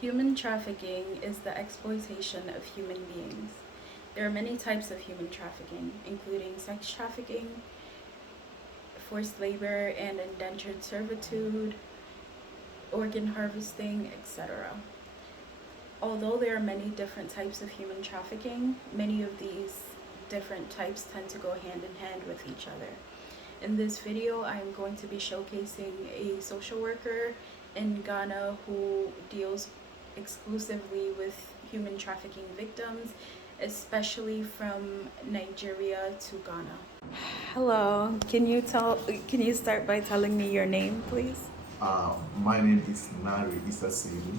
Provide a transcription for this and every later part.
Human trafficking is the exploitation of human beings. There are many types of human trafficking, including sex trafficking, forced labor and indentured servitude, organ harvesting, etc. Although there are many different types of human trafficking, many of these different types tend to go hand in hand with each other. In this video, I'm going to be showcasing a social worker in Ghana who deals exclusively with human trafficking victims, especially from Nigeria to Ghana. Hello, can you start by telling me your name, please? My name is Nari Isasili.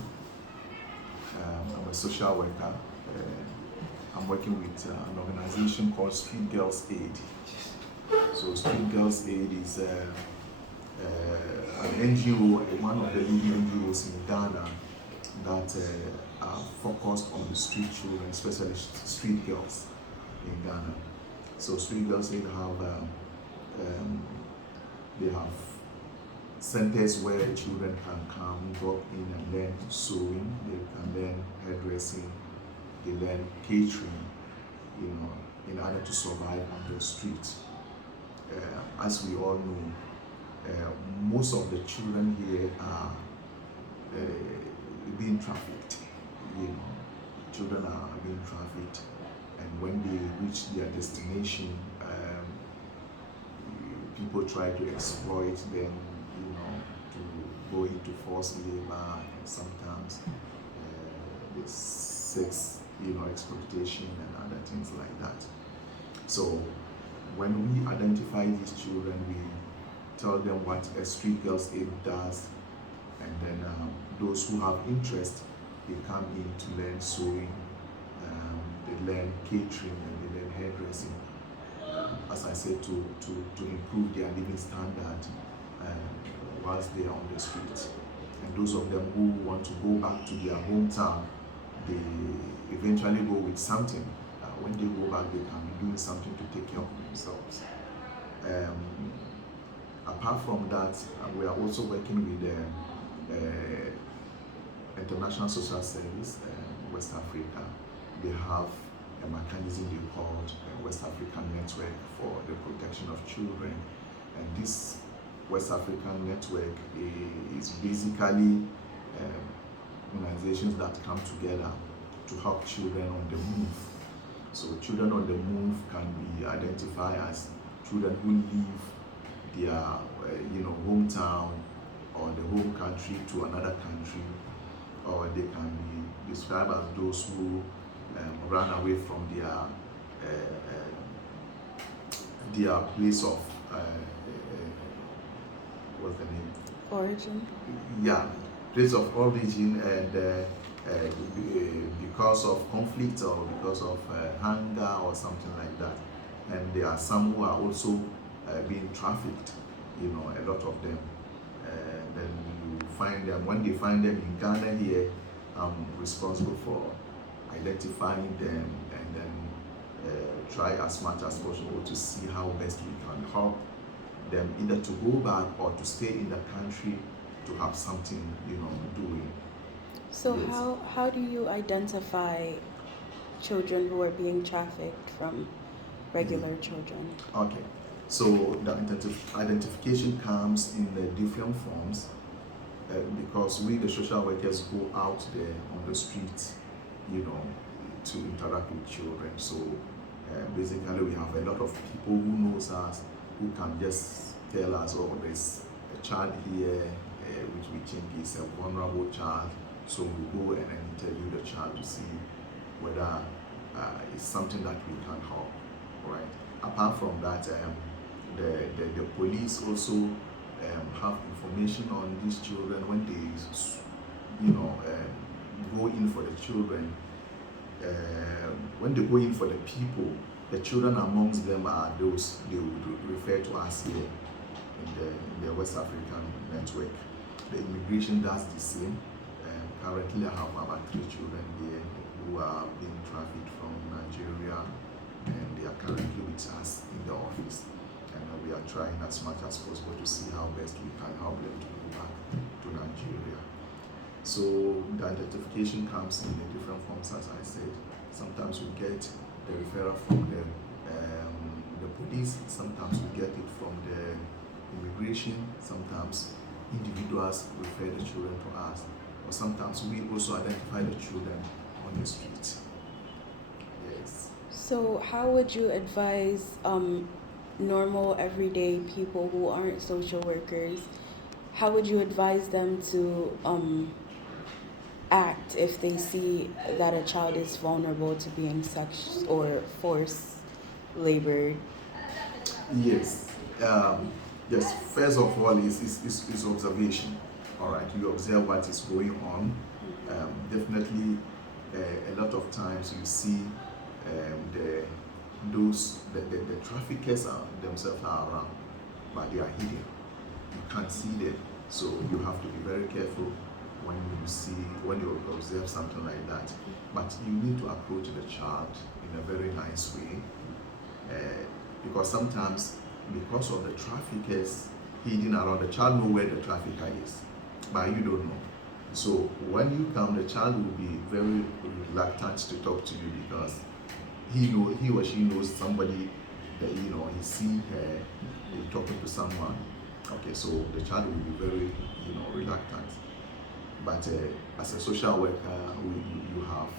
I'm a social worker. I'm working with an organization called Street Girls Aid. So Street Girls Aid is an NGO, one of the leading NGOs in Ghana that are focused on the street children, especially street girls in Ghana. So Street Girls Aid they have centers where children can come, drop in and learn sewing, they can learn hairdressing, they learn catering, in order to survive on the street. As we all know, most of the children here are being trafficked. Children are being trafficked, and when they reach their destination, people try to exploit them, to go into forced labor, and sometimes the sex, exploitation and other things like that. So when we identify these children, we tell them what a Street Girls Aid does, and then those who have interest, they come in to learn sewing, they learn catering, and they learn hairdressing. As I said, to improve their living standard whilst they are on the streets. And those of them who want to go back to their hometown, they eventually go with something. When they go back, they can be doing something to take care of themselves. Apart from that, we are also working with the International Social Service, West Africa. They have a mechanism they call West African Network for the Protection of Children. And this West African Network is basically organizations that come together to help children on the move. So children on the move can be identified as children who leave their hometown or the home country to another country, or they can be described as those who run away from their place of what's the name? Origin. Yeah, place of origin, and because of conflict or because of hunger or something like that. And there are some who are also being trafficked, a lot of them. Then you find them, when they find them in Ghana here, I'm responsible for identifying them and then try as much as possible to see how best we can help them either to go back or to stay in the country to have something, doing. So Yes. how do you identify children who are being trafficked from regular children? Okay, so the identification comes in the different forms because we, the social workers, go out there on the streets, to interact with children. So basically, we have a lot of people who knows us, who can just tell us, oh, there's a child here, which we think is a vulnerable child. So we go and interview the child to see whether it's something that we can help. Right. Apart from that, the police also have information on these children when they, go in for the children. When they go in for the people, the children amongst them are those they would refer to us here in the West African Network. The immigration does the same. Currently, I have about 3 children here who are being trafficked from Nigeria, and they are currently with us in the office. And we are trying as much as possible to see how best we can help them to go back to Nigeria. So the identification comes in the different forms, as I said. Sometimes we get the referral from the police. Sometimes we get it from the immigration. Sometimes individuals refer the children to us, or sometimes we also identify the children on the street. Yes. So, how would you advise normal, everyday people who aren't social workers? How would you advise them to act if they see that a child is vulnerable to being sex or forced labored? Yes. Yes. First of all, is observation. All right. You observe what is going on. Definitely, a lot of times you see the traffickers are themselves are around, but they are hidden. You can't see them, so you have to be very careful when you observe something like that. But you need to approach the child in a very nice way, because sometimes, because of the traffickers hidden around, the child know where the trafficker is, but you don't know. So when you come, the child will be very reluctant to talk to you, because he or she knows somebody that he see her talking to someone. Okay, so the child will be very reluctant. But as a social worker, you have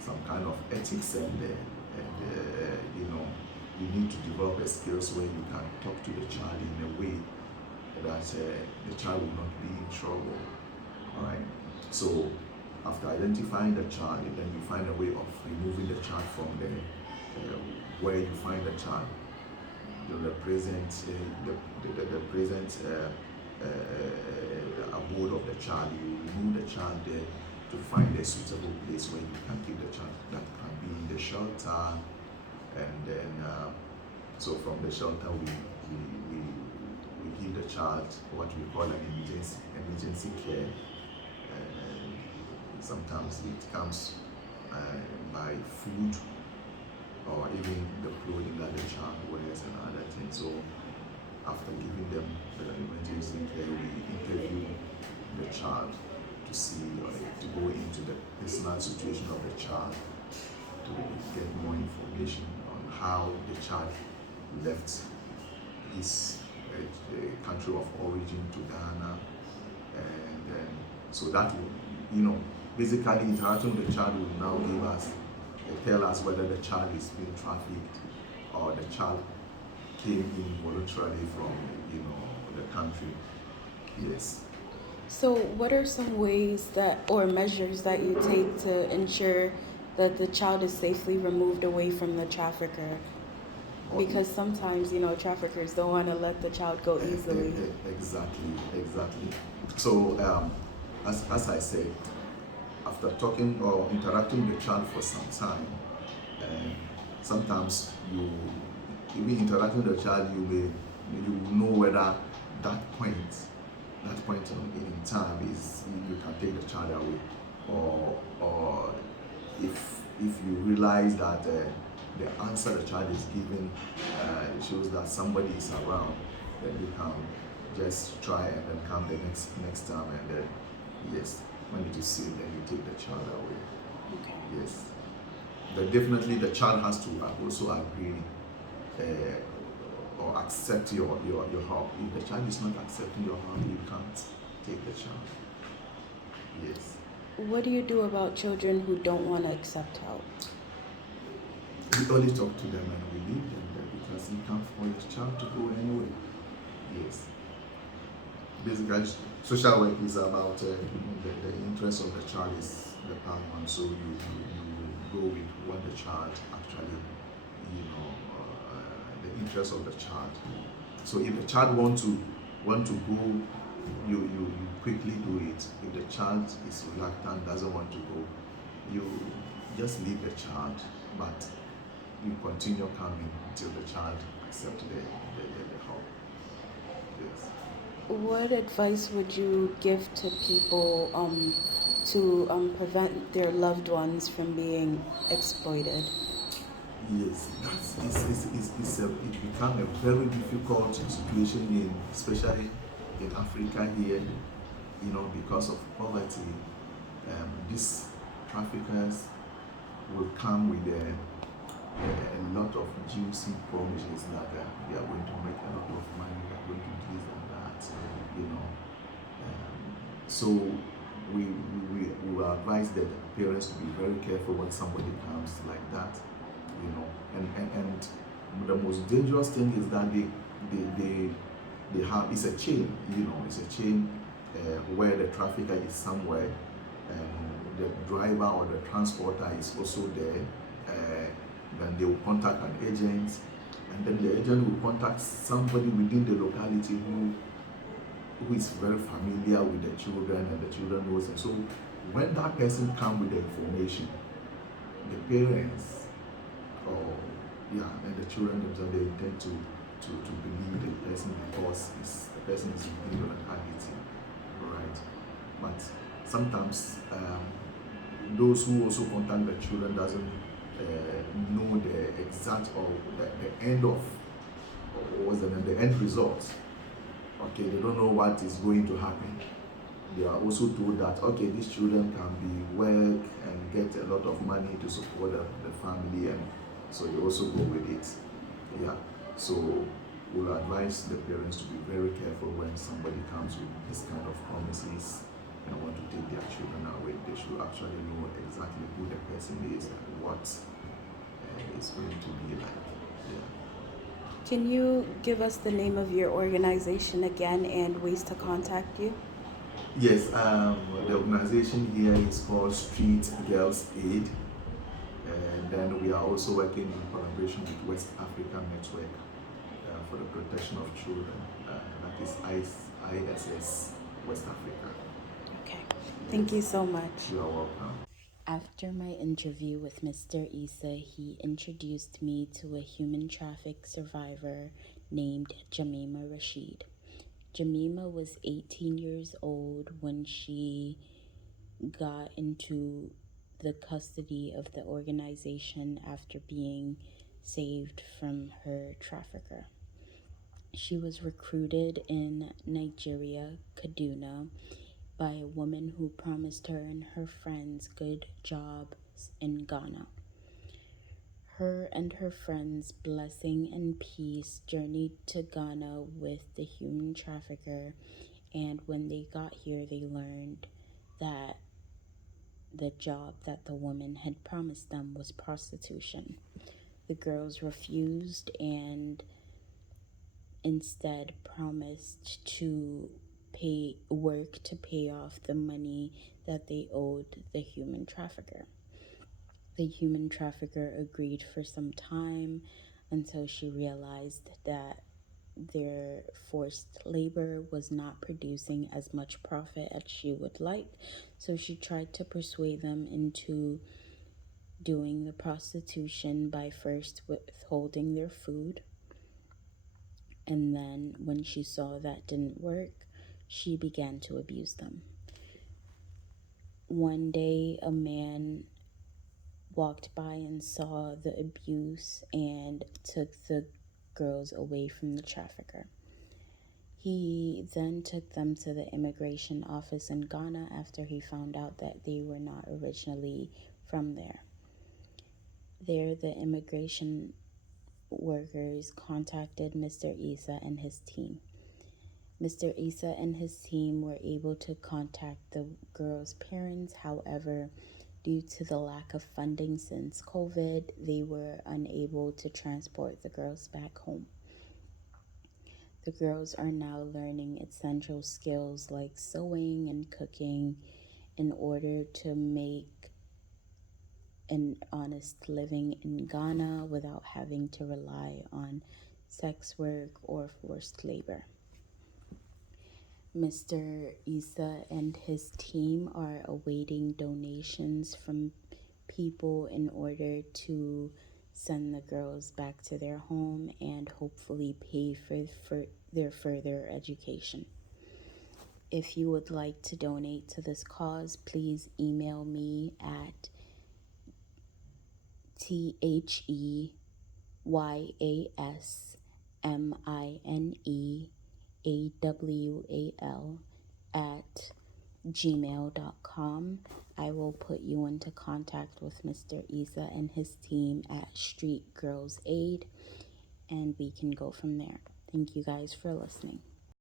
some kind of ethics, and you need to develop a skills where you can talk to the child in a way that the child will not be in trouble. All right. So after identifying the child, then you find a way of removing the child from where you find the child, the present abode of the child. You remove the child there to find a suitable place where you can keep the child. That can be in the shelter, and then so from the shelter we give the child what we call an emergency care. And sometimes it comes by food, or even the clothing that the child wears and other things. So after giving them the emergency care, we interview the child to see, to go into the personal situation of the child, to get more information on how the child left his country of origin to Ghana, and then so that will, basically interacting with the child will now give us, tell us whether the child is being trafficked, or the child came in voluntarily from the country. Yes. So, what are some ways or measures that you take to ensure that the child is safely removed away from the trafficker? Because sometimes, traffickers don't want to let the child go easily. Exactly. So, as I said, after talking or interacting with the child for some time, sometimes even interacting with the child, you will know whether that point in time is you can take the child away, or if you realize that the answer the child is giving shows that somebody is around, then you can just try and then come the next time, and then yes, when it is safe, then you take the child away. Okay. Yes. But definitely the child has to also agree or accept your help. If the child is not accepting your help, you can't take the child. Yes. What do you do about children who don't want to accept help? We only talk to them and we leave them there, because you can't force the child to go anyway. Yes. Basically, social work is about the interest of the child is the paramount. So you go with what the child actually, the interest of the child. So if the child want to go, you quickly do it. If the child is reluctant, doesn't want to go, you just leave the child, but you continue coming until the child accepts the help. Yes. What advice would you give to people to prevent their loved ones from being exploited? Yes, it become a very difficult situation, especially in Africa here, because of poverty. These traffickers will come with a lot of juicy promises that they are going to make a lot of money, they are going to do this and that, you know. So we will advise that parents to be very careful when somebody comes like that, you know. And the most dangerous thing is that they have, it's a chain, you know, it's a chain where the trafficker is somewhere and the driver or the transporter is also there. Then they will contact an agent, and then the agent will contact somebody within the locality who is very familiar with the children, and the children knows them. So when that person comes with the information, the parents or and the children themselves, they intend to believe the person because the person is within the locality, right? But sometimes those who also contact the children doesn't know the exact or the end of, or what's the end result. Okay, they don't know what is going to happen. They are also told that, okay, these children can be work and get a lot of money to support the family, and so they also go with it. Yeah, so we'll advise the parents to be very careful when somebody comes with this kind of promises and want to take their children away. They should actually know exactly who the person is and what it's going to be like. Yeah. Can you give us the name of your organization again and ways to contact you? Yes, the organization here is called Street Girls Aid, and then we are also working in collaboration with West African Network for the protection of children. That is ISS West Africa. Okay. Thank you so much. You are welcome. After my interview with Mr. Issa, he introduced me to a human traffic survivor named Jamima Rashid. Jamima was 18 years old when she got into the custody of the organization after being saved from her trafficker. She was recruited in Nigeria, Kaduna, by a woman who promised her and her friends good jobs in Ghana. Her and her friends, Blessing and Peace, journeyed to Ghana with the human trafficker, and when they got here, they learned that the job that the woman had promised them was prostitution. The girls refused and instead promised to work to pay off the money that they owed the human trafficker. The human trafficker agreed for some time until she realized that their forced labor was not producing as much profit as she would like, so she tried to persuade them into doing the prostitution by first withholding their food, and then when she saw that didn't work, she began to abuse them. One day, a man walked by and saw the abuse and took the girls away from the trafficker. He then took them to the immigration office in Ghana after he found out that they were not originally from there. There, the immigration workers contacted Mr. Issa and his team. Mr. Issa and his team were able to contact the girls' parents. However, due to the lack of funding since COVID, they were unable to transport the girls back home. The girls are now learning essential skills like sewing and cooking in order to make an honest living in Ghana without having to rely on sex work or forced labor. Mr. Issa and his team are awaiting donations from people in order to send the girls back to their home and hopefully pay for their further education. If you would like to donate to this cause, please email me at THEYASMINEAWAL at gmail.com. I will put you into contact with Mr. Isa and his team at Street Girls Aid, and we can go from there. Thank you guys for listening.